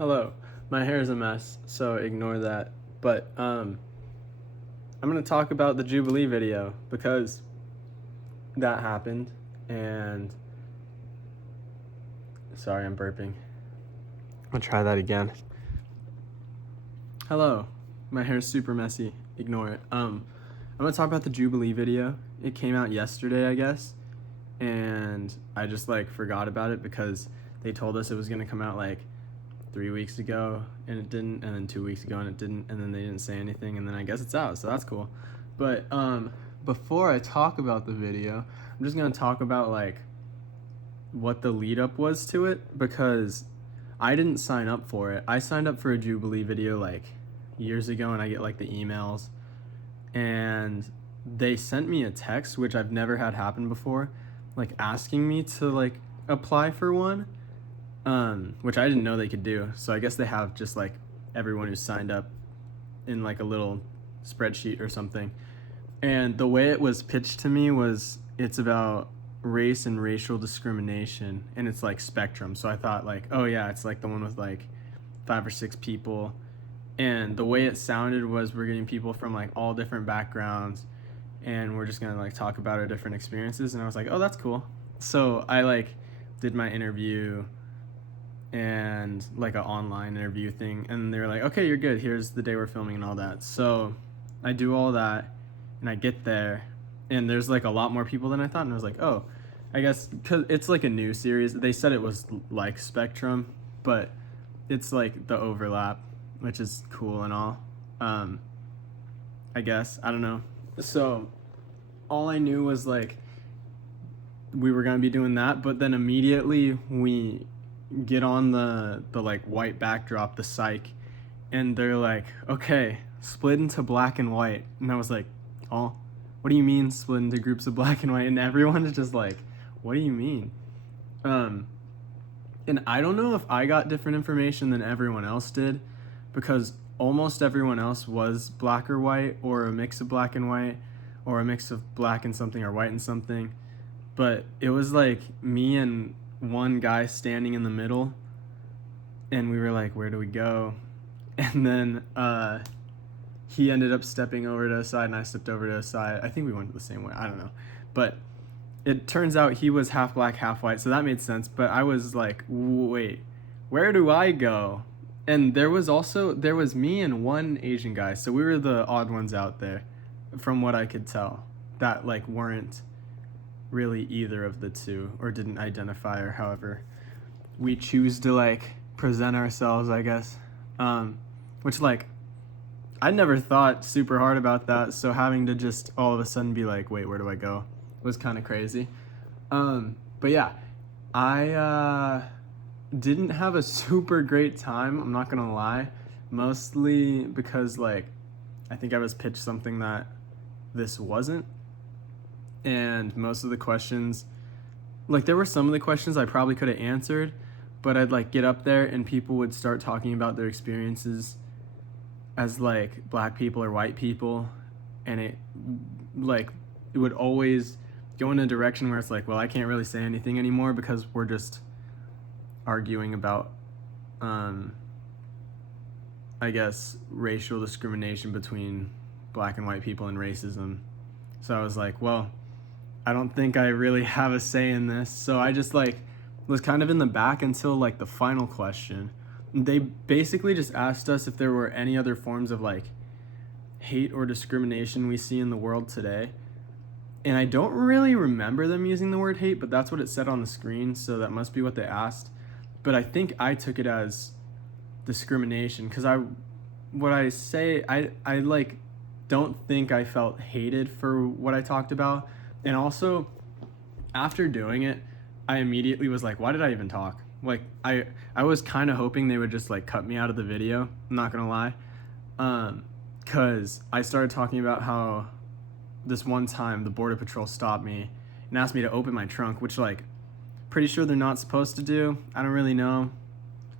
Hello, my hair is a mess, so ignore that. But I'm gonna talk about the Jubilee video because that happened, and sorry, I'm burping. I'll try that again. Hello, my hair is super messy. Ignore it. I'm gonna talk about the Jubilee video. It came out yesterday, I guess, and I just forgot about it because they told us it was gonna come out 3 weeks ago and it didn't, and then 2 weeks ago and it didn't, and then they didn't say anything, and then I guess it's out, so that's cool. But before I talk about the video, I'm just gonna talk about what the lead up was to it, because I didn't sign up for it. I signed up for a Jubilee video years ago, and I get the emails, and they sent me a text, which I've never had happen before, asking me to apply for one, which I didn't know they could do. So I guess they have just everyone who's signed up in a little spreadsheet or something. And the way it was pitched to me was it's about race and racial discrimination, and it's spectrum. So I thought oh yeah, it's the one with 5 or 6 people. And the way it sounded was we're getting people from all different backgrounds, and we're just gonna talk about our different experiences. And I was like, oh, that's cool. So I did my interview and an online interview thing, and they were like, okay, you're good, here's the day we're filming and all that. So I do all that, and I get there, and there's a lot more people than I thought, and I was like, oh, I guess because it's a new series. They said it was Spectrum, but it's the overlap, which is cool and all. I guess, I don't know. So all I knew was we were gonna be doing that, but then immediately we get on the white backdrop, the psych, and they're like, okay, split into black and white. And I was like, oh, what do you mean split into groups of black and white? And everyone is just like, what do you mean? And I don't know if I got different information than everyone else did, because almost everyone else was black or white, or a mix of black and white, or a mix of black and something or white and something. But it was me and one guy standing in the middle, and we were like, where do we go? And then he ended up stepping over to a side, and I stepped over to a side. I think we went the same way, I don't know. But it turns out he was half black, half white, so that made sense. But I was like, wait, where do I go? And there was me and one Asian guy, so we were the odd ones out there, from what I could tell, that weren't really either of the two, or didn't identify, or however we choose to present ourselves, I guess. Which I never thought super hard about that, so having to just all of a sudden be wait, where do I go, was kind of crazy. But yeah, I didn't have a super great time, I'm not gonna lie, mostly because I think I was pitched something that this wasn't. And most of the questions, there were some of the questions I probably could have answered, but I'd get up there and people would start talking about their experiences as black people or white people, and it would always go in a direction where it's well, I can't really say anything anymore because we're just arguing about I guess racial discrimination between black and white people and racism. So I was well, I don't think I really have a say in this. So I just was kind of in the back until the final question. They basically just asked us if there were any other forms of hate or discrimination we see in the world today. And I don't really remember them using the word hate, but that's what it said on the screen, so that must be what they asked. But I think I took it as discrimination, because I don't think I felt hated for what I talked about. And also, after doing it, I immediately was why did I even talk? I was kind of hoping they would just cut me out of the video, I'm not gonna lie. Because I started talking about how this one time the Border Patrol stopped me and asked me to open my trunk, which pretty sure they're not supposed to do. I don't really know.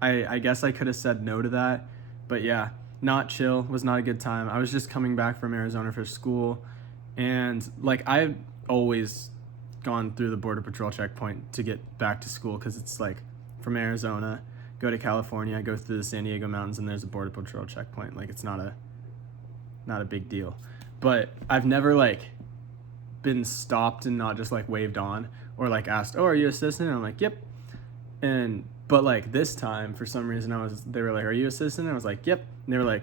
I guess I could have said no to that. But yeah, not chill, was not a good time. I was just coming back from Arizona for school, and I've always gone through the Border Patrol checkpoint to get back to school, because it's from Arizona go to California, I go through the San Diego mountains, and there's a Border Patrol checkpoint. Like, it's not a big deal. But I've never, like, been stopped and not just, like, waved on or, like, asked, oh, are you a citizen? And I'm like, yep. But, like, this time, for some reason, they were like, are you a citizen? And I was like, yep. And they were, like,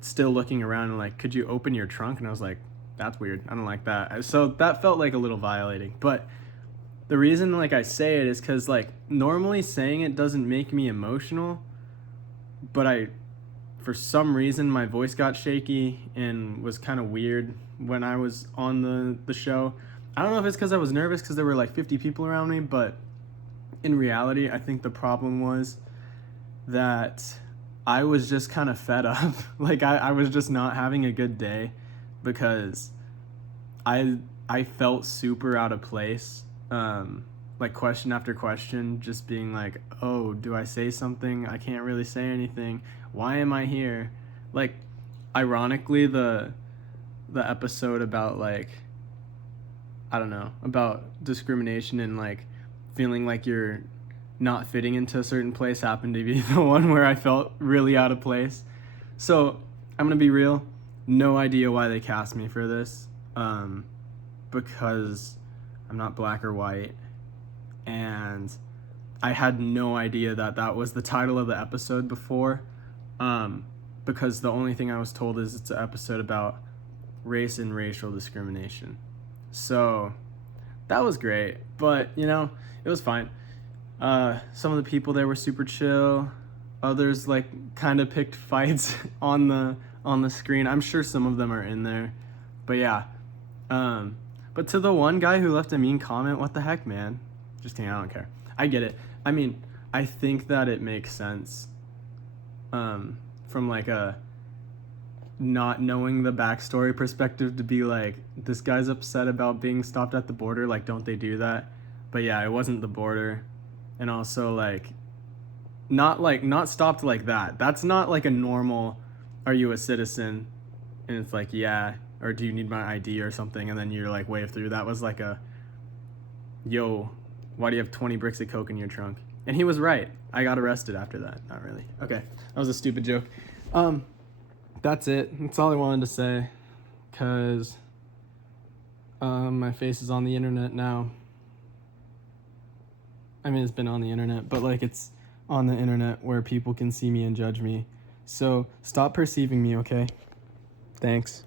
still looking around and, like, could you open your trunk? And I was like, that's weird. I don't like that. So that felt like a little violating. But the reason, like, I say it is because, like, normally saying it doesn't make me emotional, but for some reason, my voice got shaky and was kind of weird when I was on the show. I don't know if it's because I was nervous because there were, like, 50 people around me, but in reality, I think the problem was that I was just kind of fed up. Like, I was just not having a good day because I felt super out of place. Like, question after question, just being like, oh, do I say something? I can't really say anything. Why am I here? Like, ironically, the episode about, like, I don't know, about discrimination and, like, feeling like you're not fitting into a certain place happened to be the one where I felt really out of place. So I'm gonna be real, no idea why they cast me for this, because I'm not black or white, and I had no idea that was the title of the episode before, because the only thing I was told is it's an episode about race and racial discrimination. So that was great, but, you know, it was fine. Some of the people there were super chill. Others, like, kind of picked fights on the screen. I'm sure some of them are in there, but yeah. But to the one guy who left a mean comment, what the heck, man? Just kidding, I don't care. I get it. I mean, I think that it makes sense, from, like, a not knowing the backstory perspective to be like, this guy's upset about being stopped at the border, like, don't they do that? But yeah, it wasn't the border. And also, like, not stopped like that. That's not like a normal, are you a citizen? And it's like, yeah, or do you need my ID or something? And then you're like, wave through. That was like a, yo, why do you have 20 bricks of coke in your trunk? And he was right. I got arrested after that. Not really. Okay, that was a stupid joke. That's it. That's all I wanted to say, because my face is on the internet now. I mean, it's been on the internet, but, like, it's on the internet where people can see me and judge me. So stop perceiving me, okay? Thanks.